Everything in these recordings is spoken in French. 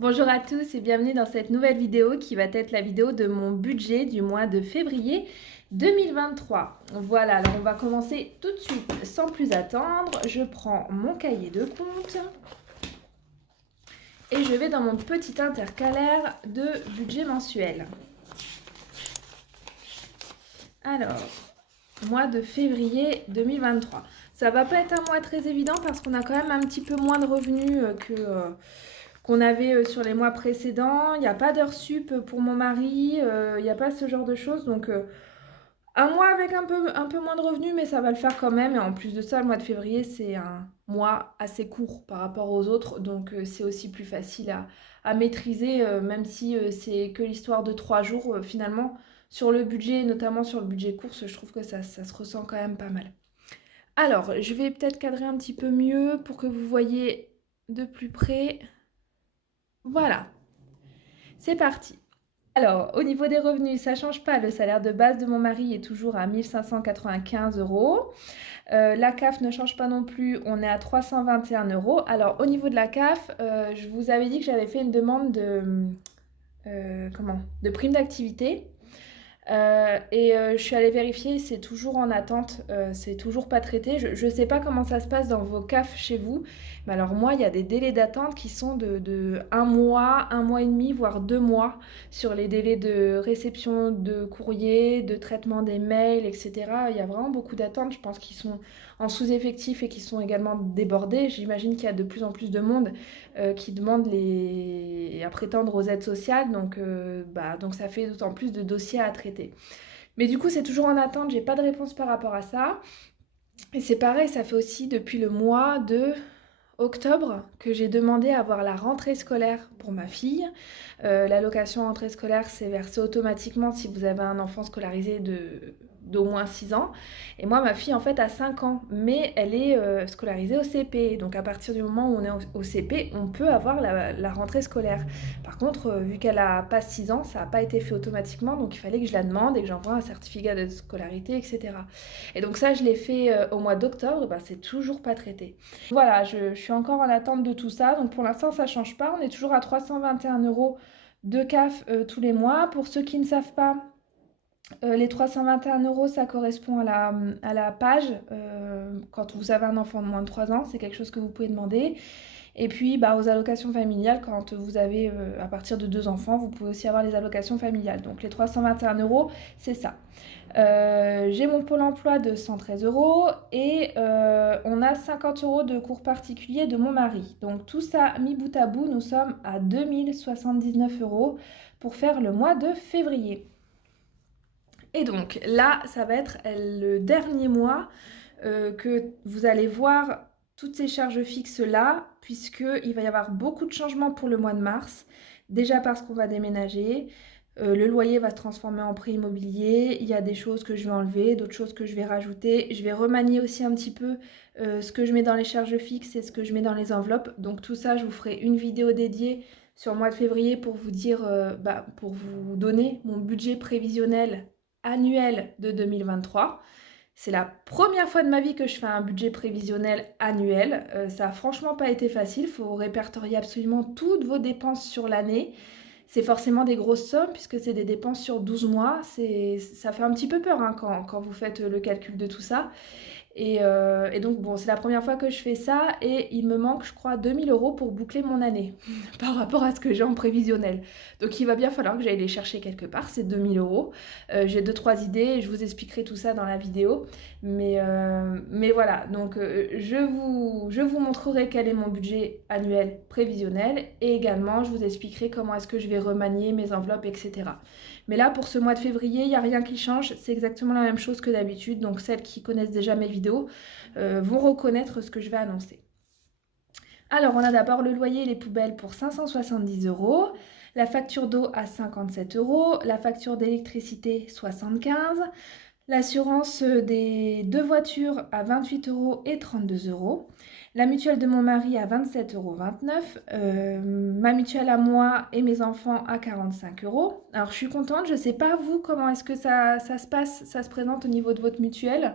Bonjour à tous et bienvenue dans cette nouvelle vidéo qui va être la vidéo de mon budget du mois de février 2023. Voilà, alors on va commencer tout de suite sans plus attendre. Je prends mon cahier de compte et je vais dans mon petit intercalaire de budget mensuel. Alors, mois de février 2023. Ça va pas être un mois très évident parce qu'on a quand même un petit peu moins de revenus qu'on avait sur les mois précédents. Il n'y a pas d'heures sup pour mon mari, il n'y a pas ce genre de choses. Donc, un mois avec un peu moins de revenus, mais ça va le faire quand même. Et en plus de ça, le mois de février, c'est un mois assez court par rapport aux autres. Donc, c'est aussi plus facile à maîtriser, même si c'est que l'histoire de 3 jours. Finalement, sur le budget, notamment sur le budget course, je trouve que ça se ressent quand même pas mal. Alors, je vais peut-être cadrer un petit peu mieux pour que vous voyez de plus près. Voilà, c'est parti. Alors, au niveau des revenus, ça ne change pas. Le salaire de base de mon mari est toujours à 1595 euros. La CAF ne change pas non plus. On est à 321 euros. Alors, au niveau de la CAF, je vous avais dit que j'avais fait une demande de prime d'activité. Je suis allée vérifier, c'est toujours en attente, c'est toujours pas traité. Je sais pas comment ça se passe dans vos CAF chez vous, mais alors moi, il y a des délais d'attente qui sont de 1 mois et demi, voire 2 mois sur les délais de réception de courrier, de traitement des mails, etc. Il y a vraiment beaucoup d'attentes. Je pense qu'ils sont en sous-effectif et qu'ils sont également débordés. J'imagine qu'il y a de plus en plus de monde qui demandent à prétendre aux aides sociales, donc ça fait d'autant plus de dossiers à traiter. Mais du coup, c'est toujours en attente, j'ai pas de réponse par rapport à ça. Et c'est pareil, ça fait aussi depuis le mois de octobre que j'ai demandé à avoir la rentrée scolaire pour ma fille. L'allocation rentrée scolaire, c'est versé automatiquement si vous avez un enfant scolarisé d'au moins 6 ans. Et moi, ma fille, en fait, a 5 ans, mais elle est scolarisée au CP. Donc, à partir du moment où on est au CP, on peut avoir la rentrée scolaire. Par contre, vu qu'elle a pas 6 ans, ça n'a pas été fait automatiquement, donc il fallait que je la demande et que j'envoie un certificat de scolarité, etc. Et donc ça, je l'ai fait au mois d'octobre, ben, c'est toujours pas traité. Voilà, je suis encore en attente de tout ça. Donc pour l'instant, ça ne change pas. On est toujours à 321 euros de CAF tous les mois. Pour ceux qui ne savent pas, les 321 euros, ça correspond à la page. Quand vous avez un enfant de moins de 3 ans, c'est quelque chose que vous pouvez demander. Et puis, bah, aux allocations familiales, quand vous avez à partir de 2 enfants, vous pouvez aussi avoir les allocations familiales. Donc les 321 euros, c'est ça. J'ai mon pôle emploi de 113 euros et on a 50 euros de cours particuliers de mon mari. Donc tout ça mis bout à bout, nous sommes à 2079 euros pour faire le mois de février. Et donc là, ça va être le dernier mois que vous allez voir toutes ces charges fixes là, puisqu'il va y avoir beaucoup de changements pour le mois de mars. Déjà parce qu'on va déménager, le loyer va se transformer en prêt immobilier, il y a des choses que je vais enlever, d'autres choses que je vais rajouter. Je vais remanier aussi un petit peu ce que je mets dans les charges fixes et ce que je mets dans les enveloppes. Donc tout ça, je vous ferai une vidéo dédiée sur le mois de février pour vous dire, pour vous donner mon budget prévisionnel annuel de 2023. C'est la première fois de ma vie que je fais un budget prévisionnel annuel. Ça n'a franchement pas été facile. Il faut répertorier absolument toutes vos dépenses sur l'année. C'est forcément des grosses sommes puisque c'est des dépenses sur 12 mois. Ça fait un petit peu peur hein, quand vous faites le calcul de tout ça. Et donc, bon, c'est la première fois que je fais ça et il me manque, je crois, 2000 euros pour boucler mon année par rapport à ce que j'ai en prévisionnel. Donc, il va bien falloir que j'aille les chercher quelque part, ces 2000 euros. J'ai 2-3 idées et je vous expliquerai tout ça dans la vidéo. Mais voilà, donc je vous montrerai quel est mon budget annuel prévisionnel et également je vous expliquerai comment est-ce que je vais remanier mes enveloppes, etc. Mais là, pour ce mois de février, il n'y a rien qui change. C'est exactement la même chose que d'habitude. Donc, celles qui connaissent déjà mes vidéos vont reconnaître ce que je vais annoncer. Alors, on a d'abord le loyer et les poubelles pour 570 euros. La facture d'eau à 57 euros. La facture d'électricité 75. L'assurance des 2 voitures à 28 euros et 32 euros. La mutuelle de mon mari à 27,29 euros. Ma mutuelle à moi et mes enfants à 45 euros. Alors je suis contente, je ne sais pas vous comment est-ce que ça se passe, ça se présente au niveau de votre mutuelle.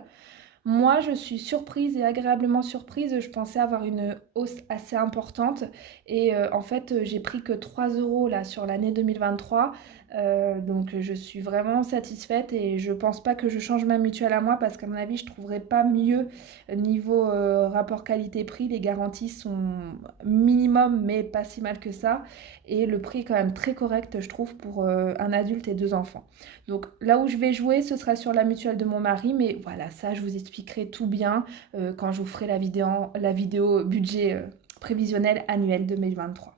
Moi, je suis surprise et agréablement surprise. Je pensais avoir une hausse assez importante et en fait, j'ai pris que 3 euros là sur l'année 2023. Donc je suis vraiment satisfaite et je pense pas que je change ma mutuelle à moi parce qu'à mon avis, je trouverais pas mieux niveau rapport qualité-prix. Les garanties sont minimum mais pas si mal que ça et le prix est quand même très correct, je trouve, pour un adulte et 2 enfants. Donc là où je vais jouer, ce sera sur la mutuelle de mon mari, mais voilà, ça je vous expliquerai tout bien quand je vous ferai la vidéo budget prévisionnel annuel 2023.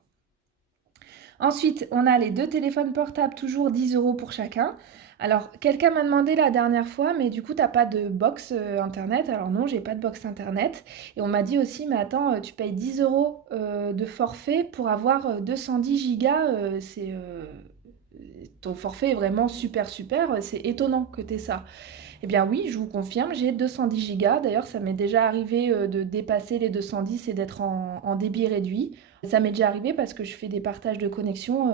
Ensuite, on a les deux téléphones portables, toujours 10 euros pour chacun. Alors, quelqu'un m'a demandé la dernière fois, mais du coup, t'as pas de box internet? Alors non, j'ai pas de box internet. Et on m'a dit aussi, mais attends, tu payes 10 euros de forfait pour avoir 210 gigas. Ton forfait est vraiment super super. C'est étonnant que t'aies ça. Eh bien oui, je vous confirme, j'ai 210 gigas. D'ailleurs, ça m'est déjà arrivé de dépasser les 210 et d'être en débit réduit. Ça m'est déjà arrivé parce que je fais des partages de connexion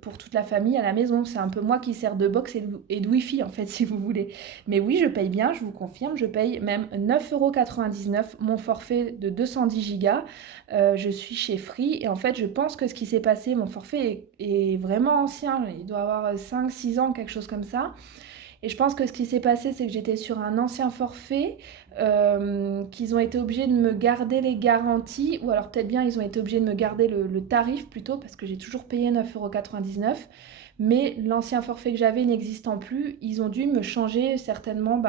pour toute la famille à la maison. C'est un peu moi qui sers de box et de Wi-Fi en fait, si vous voulez. Mais oui, je paye bien, je vous confirme. Je paye même 9,99 € mon forfait de 210 gigas. Je suis chez Free et en fait, je pense que ce qui s'est passé, mon forfait est vraiment ancien. Il doit avoir 5-6 ans, quelque chose comme ça. Et je pense que ce qui s'est passé, c'est que j'étais sur un ancien forfait, qu'ils ont été obligés de me garder les garanties, ou alors peut-être bien ils ont été obligés de me garder le tarif plutôt, parce que j'ai toujours payé 9,99 €. Mais l'ancien forfait que j'avais n'existant plus, ils ont dû me changer certainement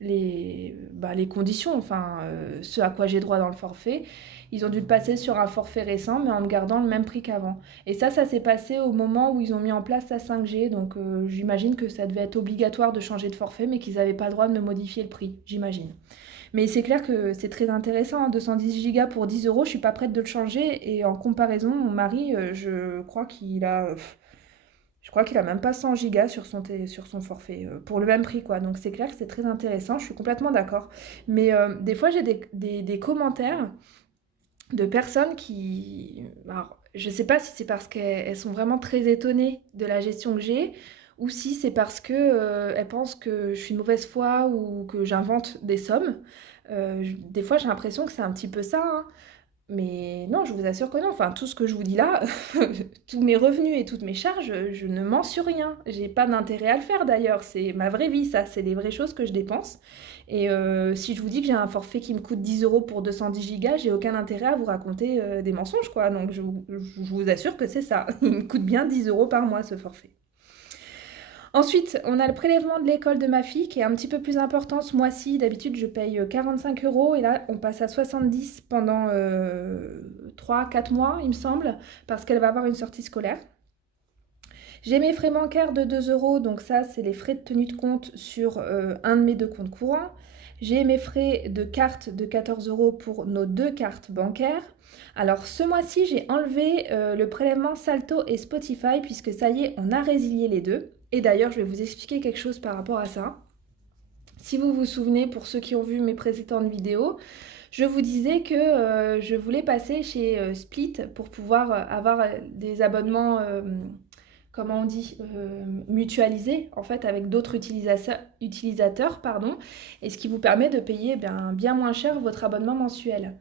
les conditions, enfin ce à quoi j'ai droit dans le forfait. Ils ont dû le passer sur un forfait récent, mais en me gardant le même prix qu'avant. Et ça s'est passé au moment où ils ont mis en place la 5G. Donc j'imagine que ça devait être obligatoire de changer de forfait, mais qu'ils n'avaient pas le droit de me modifier le prix, j'imagine. Mais c'est clair que c'est très intéressant, hein, 210 gigas pour 10 euros, je suis pas prête de le changer. Et en comparaison, mon mari, je crois qu'il a même pas 100 gigas sur son forfait, pour le même prix, quoi. Donc c'est clair que c'est très intéressant, je suis complètement d'accord. Mais des fois, j'ai des commentaires de personnes qui... Alors, je sais pas si c'est parce qu'elles sont vraiment très étonnées de la gestion que j'ai, ou si c'est parce que elles pensent que je suis de mauvaise foi ou que j'invente des sommes. Des fois, j'ai l'impression que c'est un petit peu ça, hein. Mais non, je vous assure que non. Enfin, tout ce que je vous dis là, tous mes revenus et toutes mes charges, je ne mens sur rien. J'ai pas d'intérêt à le faire d'ailleurs. C'est ma vraie vie, ça. C'est les vraies choses que je dépense. Et si je vous dis que j'ai un forfait qui me coûte 10 euros pour 210 gigas, j'ai aucun intérêt à vous raconter des mensonges, quoi. Donc je vous assure que c'est ça. Il me coûte bien 10 euros par mois, ce forfait. Ensuite, on a le prélèvement de l'école de ma fille qui est un petit peu plus important ce mois-ci. D'habitude, je paye 45 euros et là, on passe à 70 pendant 3-4 mois, il me semble, parce qu'elle va avoir une sortie scolaire. J'ai mes frais bancaires de 2 euros, donc ça, c'est les frais de tenue de compte sur un de mes deux comptes courants. J'ai mes frais de carte de 14 euros pour nos deux cartes bancaires. Alors ce mois-ci, j'ai enlevé le prélèvement Salto et Spotify puisque ça y est, on a résilié les deux. Et d'ailleurs, je vais vous expliquer quelque chose par rapport à ça. Si vous vous souvenez, pour ceux qui ont vu mes précédentes vidéos, je vous disais que je voulais passer chez Split pour pouvoir avoir des abonnements, comment on dit, mutualisés en fait avec d'autres utilisateurs, pardon, et ce qui vous permet de payer bien moins cher votre abonnement mensuel.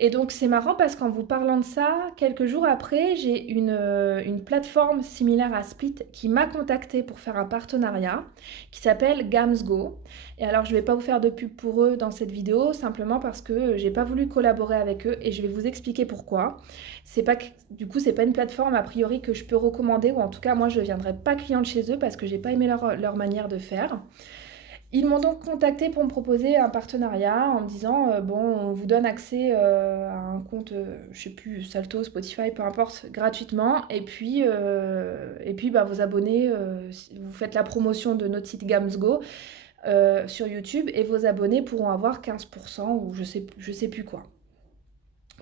Et donc c'est marrant parce qu'en vous parlant de ça, quelques jours après, j'ai une plateforme similaire à Split qui m'a contactée pour faire un partenariat qui s'appelle Gamsgo. Et alors je ne vais pas vous faire de pub pour eux dans cette vidéo, simplement parce que j'ai pas voulu collaborer avec eux et je vais vous expliquer pourquoi. Du coup, c'est pas une plateforme a priori que je peux recommander, ou en tout cas moi je ne viendrai pas cliente chez eux parce que j'ai pas aimé leur manière de faire. Ils m'ont donc contacté pour me proposer un partenariat en me disant bon, on vous donne accès à un compte, je sais plus, Salto, Spotify, peu importe, gratuitement. Et puis vos abonnés, vous faites la promotion de notre site Gamsgo sur YouTube et vos abonnés pourront avoir 15% ou je sais plus quoi.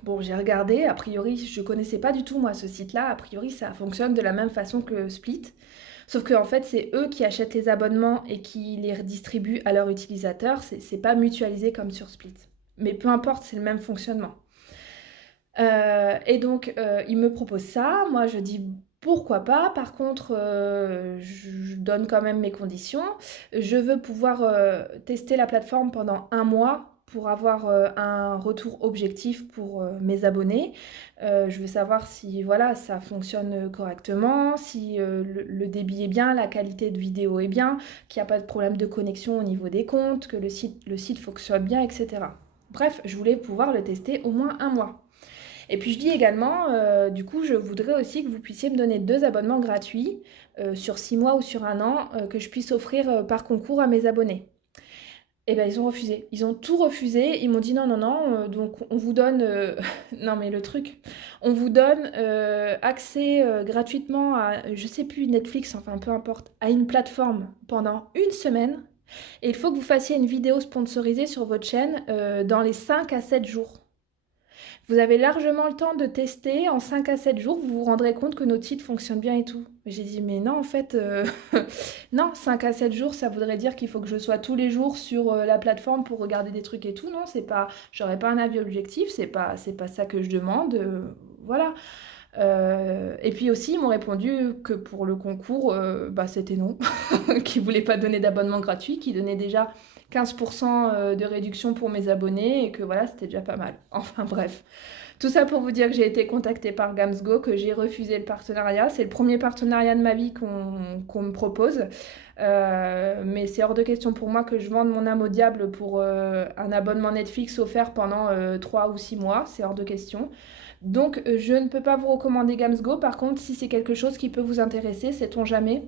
Bon, j'ai regardé, a priori, je connaissais pas du tout moi ce site-là, a priori ça fonctionne de la même façon que Split. Sauf qu'en fait, c'est eux qui achètent les abonnements et qui les redistribuent à leurs utilisateurs. C'est pas mutualisé comme sur Split. Mais peu importe, c'est le même fonctionnement. Et donc, ils me proposent ça. Moi, je dis Pourquoi pas? Par contre, je donne quand même mes conditions. Je veux pouvoir, tester la plateforme pendant un mois pour avoir, un retour objectif pour, mes abonnés. Je veux savoir si, voilà, ça fonctionne, correctement, si, le débit est bien, la qualité de vidéo est bien, qu'il y a pas de problème de connexion au niveau des comptes, que le site fonctionne bien et cetera. Bref, je voulais pouvoir le tester au moins un mois. Et puis je dis également, du coup, je voudrais aussi que vous puissiez me donner 2 abonnements gratuits, sur 6 mois ou sur un an, que je puisse offrir, par concours à mes abonnés. Et ben ils ont refusé. Ils ont tout refusé. Ils m'ont dit: «Non, non, non, donc on vous donne, non mais le truc, on vous donne, accès, gratuitement à, je sais plus, Netflix, enfin peu importe, à une plateforme pendant une semaine et il faut que vous fassiez une vidéo sponsorisée sur votre chaîne, dans les 5 à 7 jours». Vous avez largement le temps de tester. En 5 à 7 jours, vous vous rendrez compte que notre site fonctionne bien et tout. J'ai dit, mais non, en fait, non, 5 à 7 jours, ça voudrait dire qu'il faut que je sois tous les jours sur la plateforme pour regarder des trucs et tout. Non, c'est pas, j'aurais pas un avis objectif, c'est pas ça que je demande. Voilà. Et puis aussi, ils m'ont répondu que pour le concours, bah, c'était non, qu'ils voulaient pas donner d'abonnement gratuit, qu'ils donnaient déjà 15% de réduction pour mes abonnés et que voilà, c'était déjà pas mal. Enfin bref. Tout ça pour vous dire que j'ai été contactée par Gamsgo, que j'ai refusé le partenariat. C'est le premier partenariat de ma vie qu'on me propose. Mais c'est hors de question pour moi que je vende mon âme au diable pour un abonnement Netflix offert pendant 3 ou 6 mois. C'est hors de question. Donc je ne peux pas vous recommander Gamsgo. Par contre, si c'est quelque chose qui peut vous intéresser, sait-on jamais,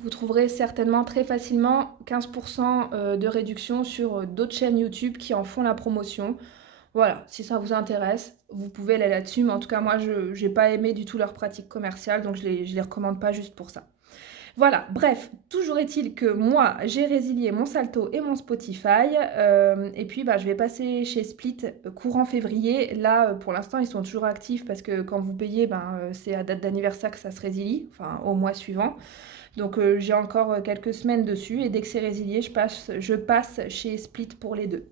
vous trouverez certainement très facilement 15% de réduction sur d'autres chaînes YouTube qui en font la promotion. Voilà, si ça vous intéresse, vous pouvez aller là-dessus. Mais en tout cas, moi, je n'ai pas aimé du tout leur pratique commerciale, donc je les recommande pas juste pour ça. Voilà, bref, toujours est-il que moi, j'ai résilié mon Salto et mon Spotify. Et puis, bah, je vais passer chez Split courant février. Là, pour l'instant, ils sont toujours actifs parce que quand vous payez, ben, c'est à date d'anniversaire que ça se résilie, enfin au mois suivant. Donc, j'ai encore quelques semaines dessus. Et dès que c'est résilié, je passe chez Split pour les deux.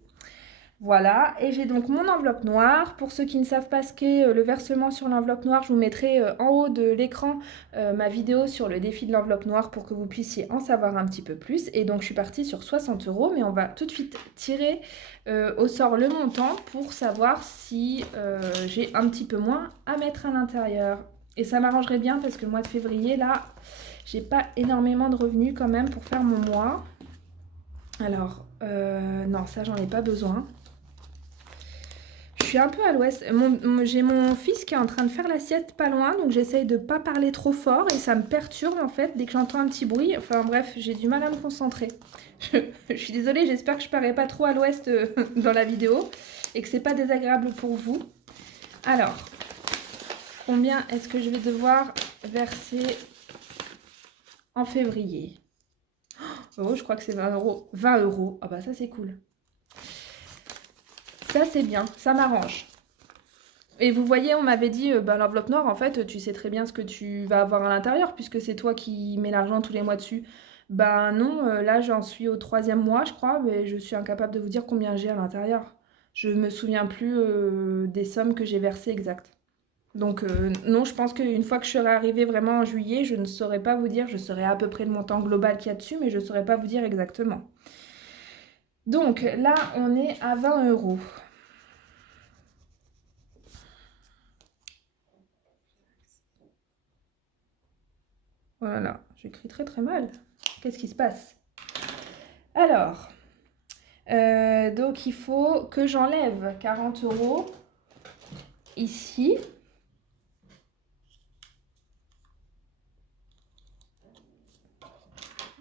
Voilà, et j'ai donc mon enveloppe noire. Pour ceux qui ne savent pas ce qu'est le versement sur l'enveloppe noire, je vous mettrai en haut de l'écran ma vidéo sur le défi de l'enveloppe noire pour que vous puissiez en savoir un petit peu plus. Et donc je suis partie sur 60 euros, mais on va tout de suite tirer au sort le montant pour savoir si j'ai un petit peu moins à mettre à l'intérieur. Et ça m'arrangerait bien parce que le mois de février, là, j'ai pas énormément de revenus quand même pour faire mon mois. Alors, non, ça j'en ai pas besoin. Je suis un peu à l'ouest. J'ai mon fils qui est en train de faire la sieste pas loin, donc j'essaye de pas parler trop fort et ça me perturbe en fait dès que j'entends un petit bruit. Enfin bref, j'ai du mal à me concentrer. Je suis désolée, j'espère que je parais pas trop à l'ouest dans la vidéo et que c'est pas désagréable pour vous. Alors, combien est-ce que je vais devoir verser en février? Oh, je crois que c'est 20 euros. 20 euros. Ah bah ça c'est cool. Ça c'est bien, ça m'arrange. Et vous voyez, on m'avait dit, bah, l'enveloppe noire, en fait, tu sais très bien ce que tu vas avoir à l'intérieur, puisque c'est toi qui mets l'argent tous les mois dessus. Ben non, là j'en suis au 3e mois, je crois, mais je suis incapable de vous dire combien j'ai à l'intérieur. Je me souviens plus des sommes que j'ai versées exactes. Donc non, je pense qu'une fois que je serai arrivée vraiment en juillet, je ne saurais pas vous dire, je saurais à peu près le montant global qu'il y a dessus, mais je ne saurais pas vous dire exactement. Donc là, on est à 20 euros. Voilà, j'écris très très mal. Qu'est-ce qui se passe? Alors, donc il faut que j'enlève 40 euros ici.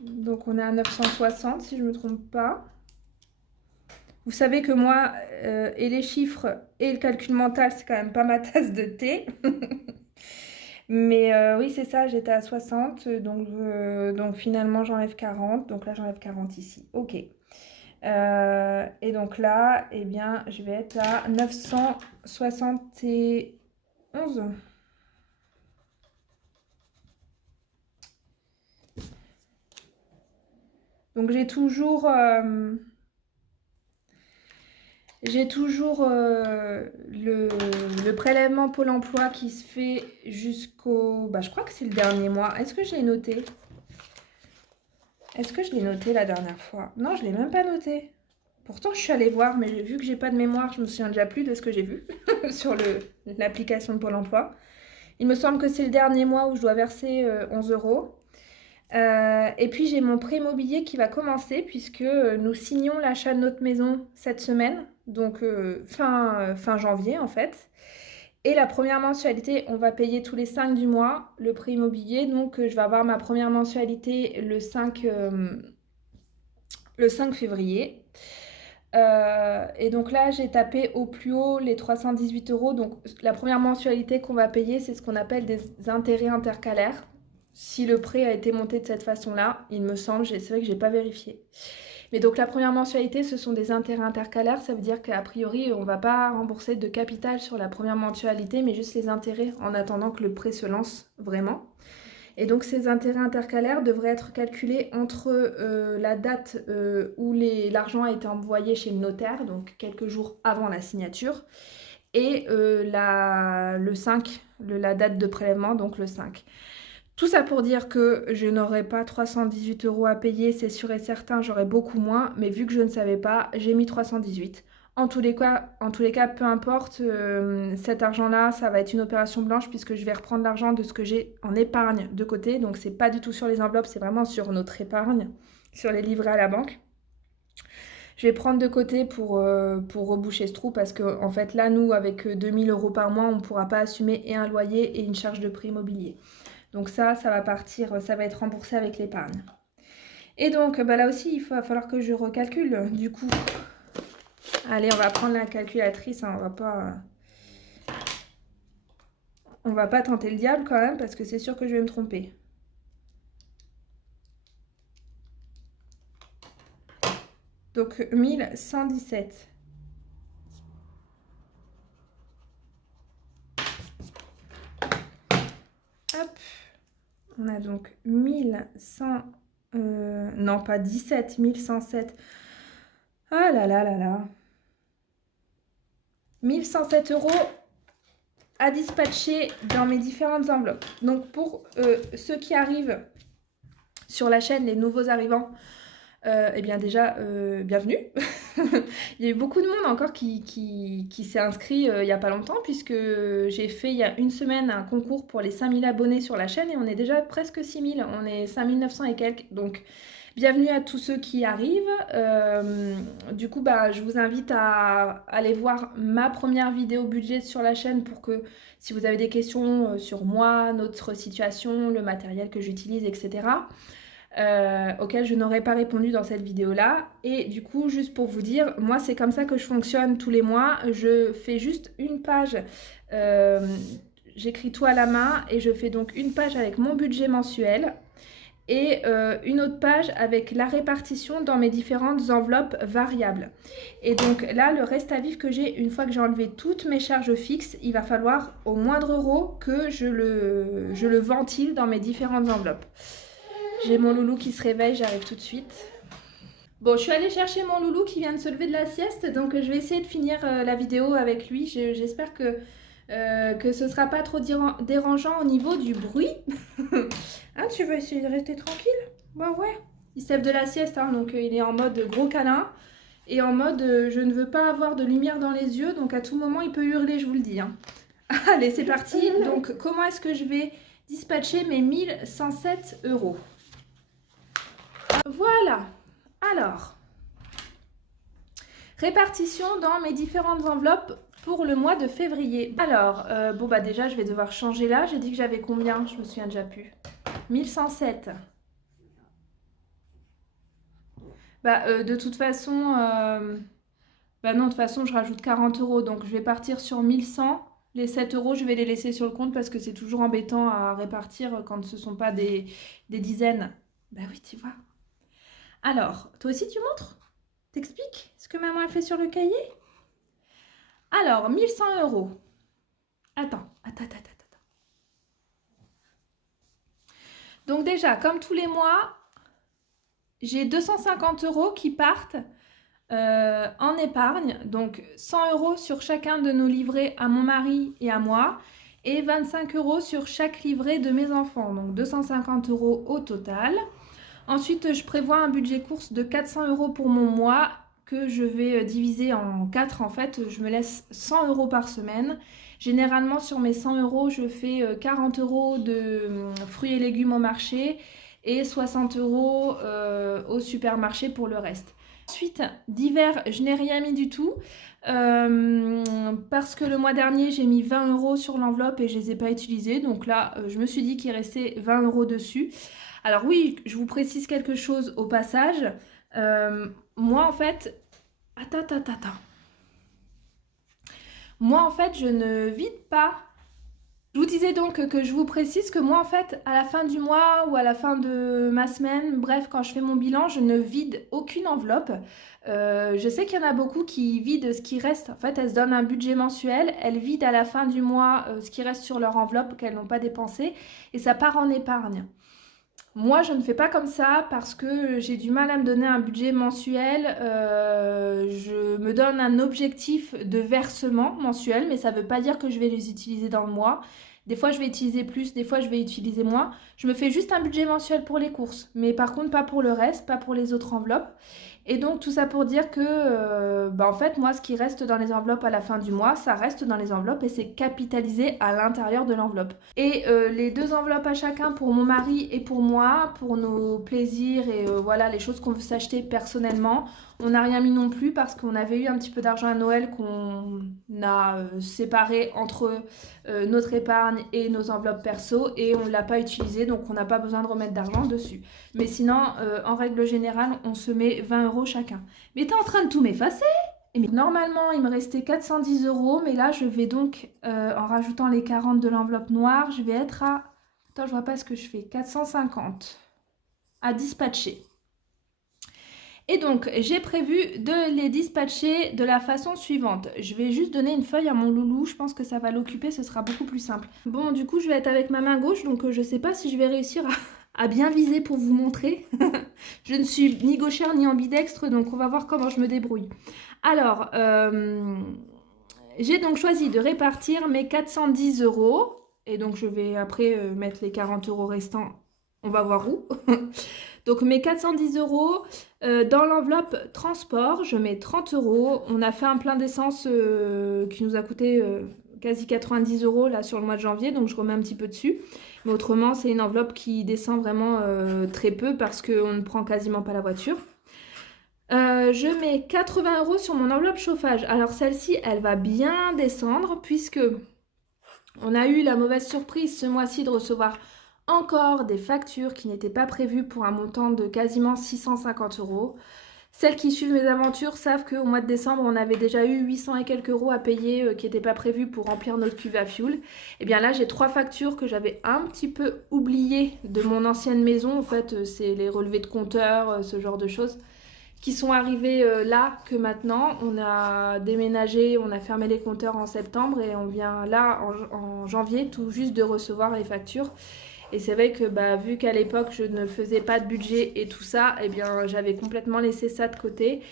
Donc on est à 960 si je ne me trompe pas. Vous savez que moi, et les chiffres et le calcul mental, c'est quand même pas ma tasse de thé. Mais oui, c'est ça, j'étais à 60, donc finalement j'enlève 40. Donc là, j'enlève 40 ici. Ok. Et donc là, eh bien, je vais être à 971. Donc j'ai toujours J'ai toujours le prélèvement Pôle emploi qui se fait jusqu'au... Bah, je crois que c'est le dernier mois. Est-ce que je l'ai noté? Est-ce que je l'ai noté la dernière fois? Non, je ne l'ai même pas noté. Pourtant, je suis allée voir, mais vu que j'ai pas de mémoire, je me souviens déjà plus de ce que j'ai vu sur l'application de Pôle emploi. Il me semble que c'est le dernier mois où je dois verser 11 euros. Et puis j'ai mon prêt immobilier qui va commencer puisque nous signons l'achat de notre maison cette semaine, donc fin janvier en fait. Et la première mensualité, on va payer tous les 5 du mois le prêt immobilier. Donc je vais avoir ma première mensualité le 5 février. Et donc là, j'ai tapé au plus haut les 318 euros. Donc la première mensualité qu'on va payer, c'est ce qu'on appelle des intérêts intercalaires. Si le prêt a été monté de cette façon-là, il me semble, c'est vrai que je n'ai pas vérifié. Mais donc la première mensualité, ce sont des intérêts intercalaires. Ça veut dire qu'a priori, on ne va pas rembourser de capital sur la première mensualité, mais juste les intérêts en attendant que le prêt se lance vraiment. Et donc ces intérêts intercalaires devraient être calculés entre la date où l'argent a été envoyé chez le notaire, donc quelques jours avant la signature, et le 5, la date de prélèvement, donc le 5. Tout ça pour dire que je n'aurai pas 318 euros à payer, c'est sûr et certain, j'aurai beaucoup moins, mais vu que je ne savais pas, j'ai mis 318. En tous les cas, peu importe, cet argent-là, ça va être une opération blanche puisque je vais reprendre l'argent de ce que j'ai en épargne de côté. Donc, c'est pas du tout sur les enveloppes, c'est vraiment sur notre épargne, sur les livrets à la banque. Je vais prendre de côté pour reboucher ce trou parce que, en fait, là, nous, avec 2000 euros par mois, on ne pourra pas assumer et un loyer et une charge de prêt immobilier. Donc ça va partir, ça va être remboursé avec l'épargne. Et donc, bah là aussi, va falloir que je recalcule, du coup. Allez, on va prendre la calculatrice, hein, on va pas tenter le diable quand même, parce que c'est sûr que je vais me tromper. Donc, 1117. Hop. On a donc 1100... non, pas 17, 1107. Ah là là là là. 1107 euros à dispatcher dans mes différentes enveloppes. Donc pour ceux qui arrivent sur la chaîne, les nouveaux arrivants, eh bien déjà, bienvenue. Il y a eu beaucoup de monde encore qui s'est inscrit il n'y a pas longtemps, puisque j'ai fait il y a une semaine un concours pour les 5000 abonnés sur la chaîne et on est déjà presque 6000, on est 5900 et quelques. Donc bienvenue à tous ceux qui arrivent. Du coup, bah, je vous invite à aller voir ma première vidéo budget sur la chaîne pour que si vous avez des questions sur moi, notre situation, le matériel que j'utilise, etc., auquel je n'aurais pas répondu dans cette vidéo-là. Et du coup, juste pour vous dire, moi, c'est comme ça que je fonctionne tous les mois. Je fais juste une page, j'écris tout à la main et je fais donc une page avec mon budget mensuel et une autre page avec la répartition dans mes différentes enveloppes variables. Et donc là, le reste à vivre que j'ai, une fois que j'ai enlevé toutes mes charges fixes, il va falloir au moindre euro que je le ventile dans mes différentes enveloppes. J'ai mon loulou qui se réveille, j'arrive tout de suite. Bon, je suis allée chercher mon loulou qui vient de se lever de la sieste, donc je vais essayer de finir la vidéo avec lui. J'espère que ce sera pas trop dérangeant au niveau du bruit. Hein, tu veux essayer de rester tranquille? Bah ouais. Il se lève de la sieste, hein, donc il est en mode gros câlin. Et en mode je ne veux pas avoir de lumière dans les yeux, donc à tout moment il peut hurler, je vous le dis. Hein. Allez, c'est parti. Donc comment est-ce que je vais dispatcher mes 1107 euros? Voilà. Alors, répartition dans mes différentes enveloppes pour le mois de février. Alors, bon bah déjà, je vais devoir changer là. J'ai dit que j'avais combien? Je me souviens déjà plus. 1107. Bah, de toute façon, bah non, de toute façon, je rajoute 40 euros. Donc, je vais partir sur 1100. Les 7 euros, je vais les laisser sur le compte parce que c'est toujours embêtant à répartir quand ce ne sont pas des dizaines. Bah oui, tu vois. Alors, toi aussi, tu montres? T'expliques ce que maman a fait sur le cahier? Alors, 1100 euros. Attends. Donc déjà, comme tous les mois, j'ai 250 euros qui partent en épargne, donc 100 € sur chacun de nos livrets à mon mari et à moi, et 25 € sur chaque livret de mes enfants, donc 250 € au total. Ensuite, je prévois un budget course de 400 € pour mon mois que je vais diviser en 4 en fait. Je me laisse 100 € par semaine. Généralement, sur mes 100 €, je fais 40 € de fruits et légumes au marché et 60 € au supermarché pour le reste. Ensuite, d'hiver, je n'ai rien mis du tout parce que le mois dernier, j'ai mis 20 € sur l'enveloppe et je ne les ai pas utilisés. Donc là, je me suis dit qu'il restait 20 € dessus. Alors oui, je vous précise quelque chose au passage. Moi, en fait... Attends. Moi, en fait, je ne vide pas. Je vous disais donc que je vous précise que moi, en fait, à la fin du mois ou à la fin de ma semaine, bref, quand je fais mon bilan, je ne vide aucune enveloppe. Je sais qu'il y en a beaucoup qui vident ce qui reste. En fait, elles se donnent un budget mensuel, elles vident à la fin du mois ce qui reste sur leur enveloppe qu'elles n'ont pas dépensé et ça part en épargne. Moi, je ne fais pas comme ça parce que j'ai du mal à me donner un budget mensuel. Je me donne un objectif de versement mensuel, mais ça ne veut pas dire que je vais les utiliser dans le mois. Des fois, je vais utiliser plus, des fois, je vais utiliser moins. Je me fais juste un budget mensuel pour les courses, mais par contre, pas pour le reste, pas pour les autres enveloppes. Et donc, tout ça pour dire que, en fait, moi, ce qui reste dans les enveloppes à la fin du mois, ça reste dans les enveloppes et c'est capitalisé à l'intérieur de l'enveloppe. Et les 2 enveloppes à chacun pour mon mari et pour moi, pour nos plaisirs et voilà, les choses qu'on veut s'acheter personnellement, on n'a rien mis non plus parce qu'on avait eu un petit peu d'argent à Noël qu'on a séparé entre notre épargne et nos enveloppes perso et on ne l'a pas utilisé, donc on n'a pas besoin de remettre d'argent dessus. Mais sinon, en règle générale, on se met 20 € chacun. Mais t'es en train de tout m'effacer? Et normalement, il me restait 410 €, mais là, je vais donc, en rajoutant les 40 de l'enveloppe noire, je vais être à... Attends, je vois pas ce que je fais. 450 à dispatcher. Et donc, j'ai prévu de les dispatcher de la façon suivante. Je vais juste donner une feuille à mon loulou. Je pense que ça va l'occuper, ce sera beaucoup plus simple. Bon, du coup, je vais être avec ma main gauche, donc je sais pas si je vais réussir à bien viser pour vous montrer. Je ne suis ni gauchère ni ambidextre, donc on va voir comment je me débrouille. Alors, j'ai donc choisi de répartir mes 410 €. Et donc, je vais après mettre les 40 € restants. On va voir où. Donc, mes 410 €, dans l'enveloppe transport, je mets 30 €. On a fait un plein d'essence qui nous a coûté quasi 90 € là sur le mois de janvier, donc je remets un petit peu dessus. Mais autrement, c'est une enveloppe qui descend vraiment très peu parce qu'on ne prend quasiment pas la voiture. Je mets 80 € sur mon enveloppe chauffage. Alors celle-ci, elle va bien descendre puisque on a eu la mauvaise surprise ce mois-ci de recevoir encore des factures qui n'étaient pas prévues pour un montant de quasiment 650 €. Celles qui suivent mes aventures savent qu'au mois de décembre, on avait déjà eu 800 et quelques € à payer qui n'étaient pas prévus pour remplir notre cuve à fioul. Et bien là, j'ai 3 factures que j'avais un petit peu oubliées de mon ancienne maison. En fait, c'est les relevés de compteurs, ce genre de choses, qui sont arrivées là que maintenant. On a déménagé, on a fermé les compteurs en septembre et on vient là en janvier tout juste de recevoir les factures. Et c'est vrai que vu qu'à l'époque je ne faisais pas de budget et tout ça, eh bien j'avais complètement laissé ça de côté.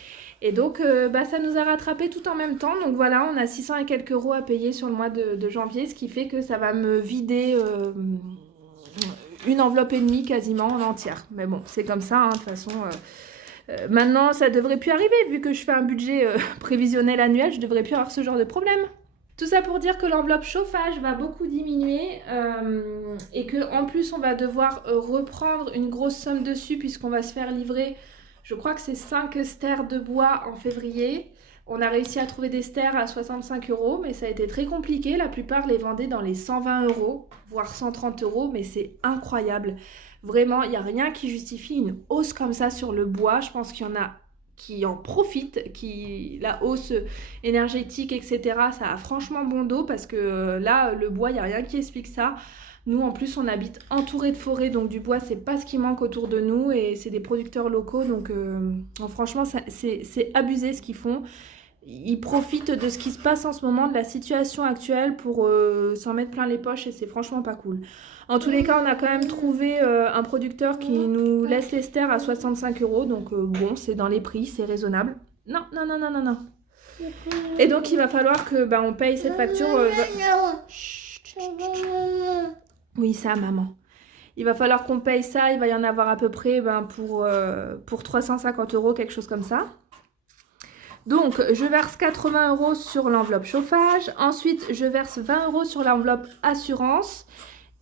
Et donc ça nous a rattrapé tout en même temps. Donc voilà, on a 600 et quelques € à payer sur le mois de janvier, ce qui fait que ça va me vider une enveloppe et demie quasiment en entière. Mais bon, c'est comme ça, hein, de toute façon. Maintenant, ça devrait plus arriver, vu que je fais un budget prévisionnel annuel, je devrais plus avoir ce genre de problème. Tout ça pour dire que l'enveloppe chauffage va beaucoup diminuer et qu'en plus on va devoir reprendre une grosse somme dessus puisqu'on va se faire livrer, je crois que c'est 5 stères de bois en février. On a réussi à trouver des stères à 65 €, mais ça a été très compliqué. La plupart les vendaient dans les 120 €, voire 130 €, mais c'est incroyable. Vraiment, il n'y a rien qui justifie une hausse comme ça sur le bois. Je pense qu'il y en a qui en profitent, la hausse énergétique, etc., ça a franchement bon dos parce que là, le bois, il n'y a rien qui explique ça. Nous, en plus, on habite entouré de forêts, donc du bois, c'est pas ce qui manque autour de nous et c'est des producteurs locaux, donc franchement, c'est abusé ce qu'ils font. Ils profitent de ce qui se passe en ce moment, de la situation actuelle pour s'en mettre plein les poches et c'est franchement pas cool. En tous les cas, on a quand même trouvé un producteur qui nous laisse les stères à 65 €, donc bon, c'est dans les prix, c'est raisonnable. Non, non, non, non, non, non. Et donc, il va falloir que on paye cette facture. Chut, chut, chut, chut. Oui, ça, maman. Il va falloir qu'on paye ça. Il va y en avoir à peu près pour 350 €, quelque chose comme ça. Donc, je verse 80 € sur l'enveloppe chauffage. Ensuite, je verse 20 € sur l'enveloppe assurance.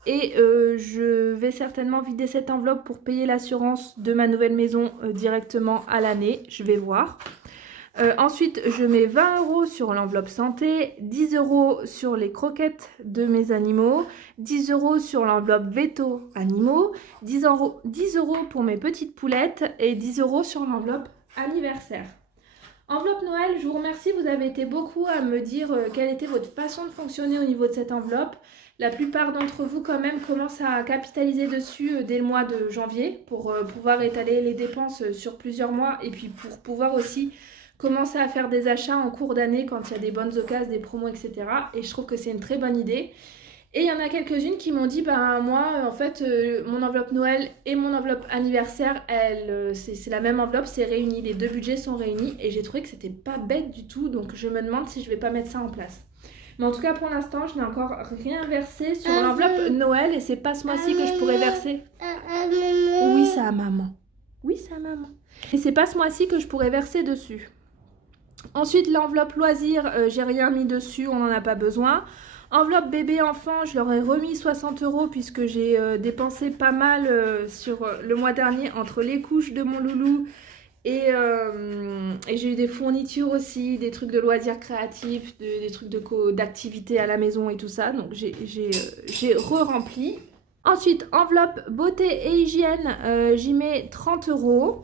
Et je vais certainement vider cette enveloppe pour payer l'assurance de ma nouvelle maison directement à l'année. Je vais voir. Ensuite, je mets 20 € sur l'enveloppe santé, 10 € sur les croquettes de mes animaux, 10 € sur l'enveloppe veto animaux, 10 € pour mes petites poulettes et 10 € sur l'enveloppe anniversaire. Enveloppe Noël, je vous remercie, vous avez été beaucoup à me dire quelle était votre façon de fonctionner au niveau de cette enveloppe. La plupart d'entre vous quand même commencent à capitaliser dessus dès le mois de janvier pour pouvoir étaler les dépenses sur plusieurs mois et puis pour pouvoir aussi commencer à faire des achats en cours d'année quand il y a des bonnes occasions, des promos, etc. Et je trouve que c'est une très bonne idée. Et il y en a quelques-unes qui m'ont dit, moi, en fait, mon enveloppe Noël et mon enveloppe anniversaire, c'est la même enveloppe, c'est réuni, les deux budgets sont réunis. Et j'ai trouvé que c'était pas bête du tout, donc je me demande si je vais pas mettre ça en place. Mais en tout cas, pour l'instant, je n'ai encore rien versé sur l'enveloppe Noël et c'est pas ce mois-ci que je pourrais verser. Oui, ça à maman. Oui, ça à maman. Et c'est pas ce mois-ci que je pourrais verser dessus. Ensuite, l'enveloppe loisir, j'ai rien mis dessus, on n'en a pas besoin. Enveloppe bébé enfant, je leur ai remis 60 € puisque j'ai dépensé pas mal sur le mois dernier entre les couches de mon loulou et j'ai eu des fournitures aussi, des trucs de loisirs créatifs, des trucs d'activités à la maison et tout ça. Donc j'ai re-rempli. Ensuite, enveloppe beauté et hygiène, j'y mets 30 €.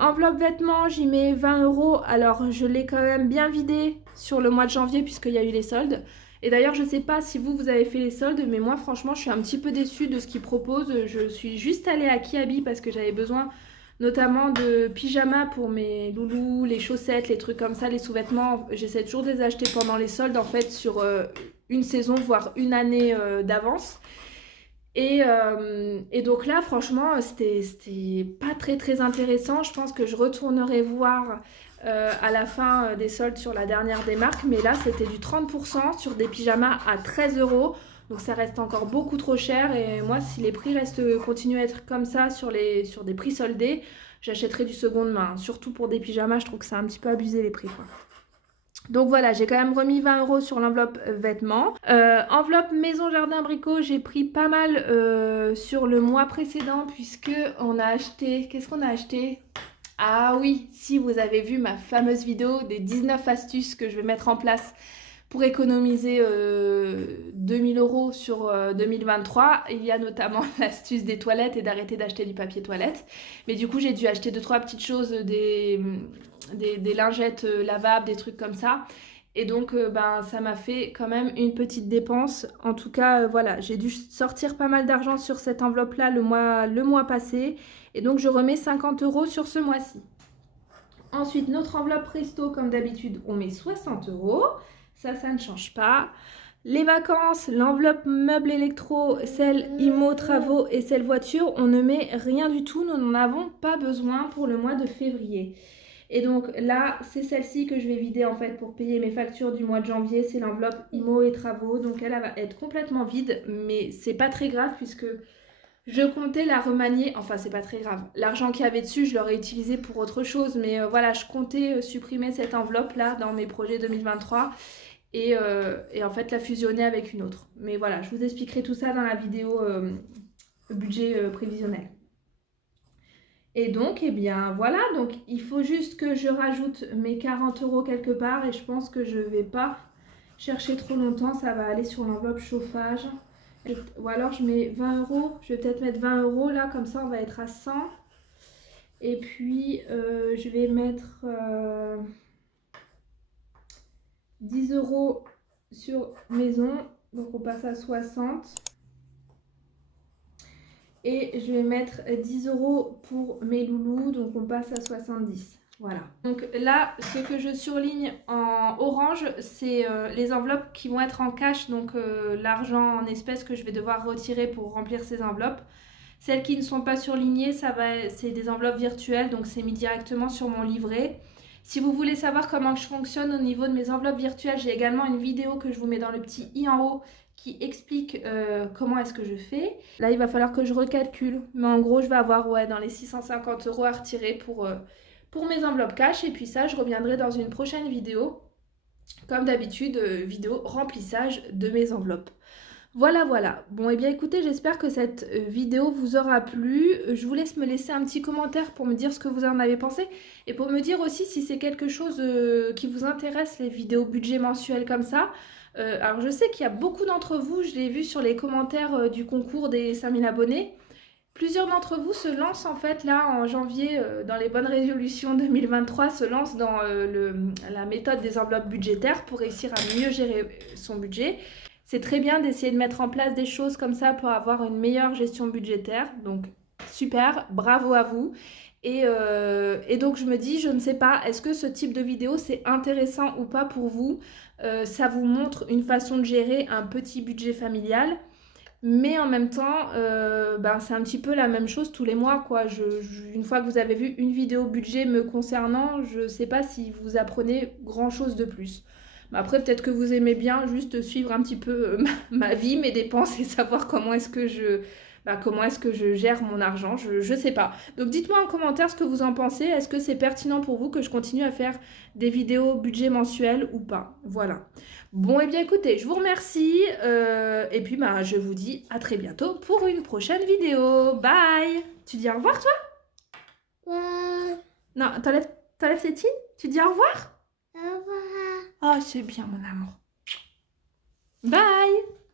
Enveloppe vêtements, j'y mets 20 €. Alors, je l'ai quand même bien vidé sur le mois de janvier puisqu'il y a eu les soldes. Et d'ailleurs, je ne sais pas si vous avez fait les soldes, mais moi, franchement, je suis un petit peu déçue de ce qu'ils proposent. Je suis juste allée à Kiabi parce que j'avais besoin notamment de pyjamas pour mes loulous, les chaussettes, les trucs comme ça, les sous-vêtements. J'essaie toujours de les acheter pendant les soldes, en fait, sur une saison, voire une année d'avance. Et donc là, franchement, c'était pas très très intéressant. Je pense que je retournerai voir à la fin des soldes sur la dernière des marques. Mais là, c'était du 30% sur des pyjamas à 13 €. Donc ça reste encore beaucoup trop cher. Et moi, si les prix continuent à être comme ça sur des prix soldés, j'achèterai du seconde main. Surtout pour des pyjamas, je trouve que c'est un petit peu abusé les prix, quoi. Donc voilà, j'ai quand même remis 20 € sur l'enveloppe vêtements. Enveloppe maison jardin bricot, j'ai pris pas mal sur le mois précédent puisque on a acheté... Qu'est-ce qu'on a acheté? Ah oui, si vous avez vu ma fameuse vidéo des 19 astuces que je vais mettre en place pour économiser 2000 € sur 2023, il y a notamment l'astuce des toilettes et d'arrêter d'acheter du papier toilette. Mais du coup, j'ai dû acheter 2-3 petites choses, des lingettes lavables, des trucs comme ça. Et donc, ça m'a fait quand même une petite dépense. En tout cas, voilà, j'ai dû sortir pas mal d'argent sur cette enveloppe-là le mois passé. Et donc, je remets 50 € sur ce mois-ci. Ensuite, notre enveloppe resto, comme d'habitude, on met 60 €. Ça ne change pas. Les vacances, l'enveloppe meubles électro, celle IMO travaux et celle voiture, on ne met rien du tout. Nous n'en avons pas besoin pour le mois de février. Et donc là, c'est celle-ci que je vais vider en fait pour payer mes factures du mois de janvier. C'est l'enveloppe IMO et travaux. Donc elle va être complètement vide, mais c'est pas très grave puisque je comptais la remanier. Enfin, c'est pas très grave. L'argent qu'il y avait dessus, je l'aurais utilisé pour autre chose. Mais voilà, je comptais supprimer cette enveloppe-là dans mes projets 2023 et en fait la fusionner avec une autre. Mais voilà, je vous expliquerai tout ça dans la vidéo budget prévisionnel. Et donc, eh bien voilà, donc il faut juste que je rajoute mes 40 € quelque part et je pense que je ne vais pas chercher trop longtemps, ça va aller sur l'enveloppe chauffage. Ou alors je mets 20 €, je vais peut-être mettre 20 € là, comme ça on va être à 100. Et puis je vais mettre 10 € sur maison, donc on passe à 60. Et je vais mettre 10 € pour mes loulous, donc on passe à 70. Voilà. Donc là, ce que je surligne en orange, c'est les enveloppes qui vont être en cash, donc l'argent en espèces que je vais devoir retirer pour remplir ces enveloppes. Celles qui ne sont pas surlignées, c'est des enveloppes virtuelles, donc c'est mis directement sur mon livret. Si vous voulez savoir comment je fonctionne au niveau de mes enveloppes virtuelles, j'ai également une vidéo que je vous mets dans le petit i en haut qui explique comment est-ce que je fais. Là, il va falloir que je recalcule. Mais en gros, je vais avoir dans les 650 € à retirer pour mes enveloppes cash. Et puis ça, je reviendrai dans une prochaine vidéo. Comme d'habitude, vidéo remplissage de mes enveloppes. Voilà, voilà. Bon, et bien écoutez, j'espère que cette vidéo vous aura plu. Je vous laisse me laisser un petit commentaire pour me dire ce que vous en avez pensé et pour me dire aussi si c'est quelque chose qui vous intéresse, les vidéos budget mensuel comme ça. Alors, je sais qu'il y a beaucoup d'entre vous, je l'ai vu sur les commentaires du concours des 5000 abonnés. Plusieurs d'entre vous se lancent en fait là en janvier dans les bonnes résolutions 2023, se lancent dans la méthode des enveloppes budgétaires pour réussir à mieux gérer son budget. C'est très bien d'essayer de mettre en place des choses comme ça pour avoir une meilleure gestion budgétaire. Donc super, bravo à vous. Et donc je me dis, je ne sais pas, est-ce que ce type de vidéo c'est intéressant ou pas pour vous? Ça vous montre une façon de gérer un petit budget familial. Mais en même temps, c'est un petit peu la même chose tous les mois, quoi. Une fois que vous avez vu une vidéo budget me concernant, je ne sais pas si vous apprenez grand-chose de plus. Après, peut-être que vous aimez bien juste suivre un petit peu ma vie, mes dépenses et savoir comment est-ce que je gère mon argent. Je sais pas. Donc dites-moi en commentaire ce que vous en pensez. Est-ce que c'est pertinent pour vous que je continue à faire des vidéos budget mensuel ou pas? Voilà. Bon, et bien écoutez, je vous remercie. Et puis je vous dis à très bientôt pour une prochaine vidéo. Bye! Tu dis au revoir toi? Ouais. Non, t'enlèves Cétine? Tu dis au revoir? Au revoir. Oh, c'est bien mon amour. Bye!